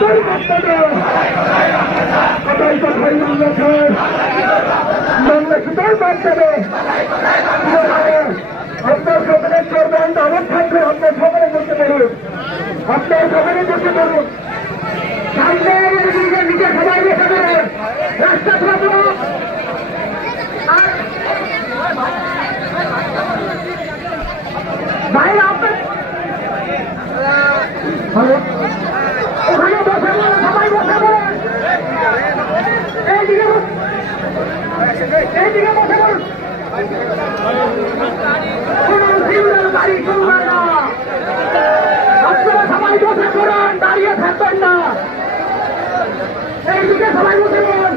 শুধুই করতে দেয় কথাই কথাই বাংলাদেশের বাংলা শুধুই করতে দেয় আপনার সকলে করবেন দাবত থাকবে আপনার সকলে করতে পারুন আপনার সকলে করতে পারুন সামনে নিজে সবাই রেখে দেবেন রাস্তা থাকলো বাইরে আপনার ওখানে বসে বলে সবাই বসে বলে এইদিকে বসে বলুন কোন সিগন্যাল গাড়ি চলবে না আপনারা সবাই বসে পড়েন দাঁড়িয়ে থাকবেন না এইদিকে সবাই বসে বলুন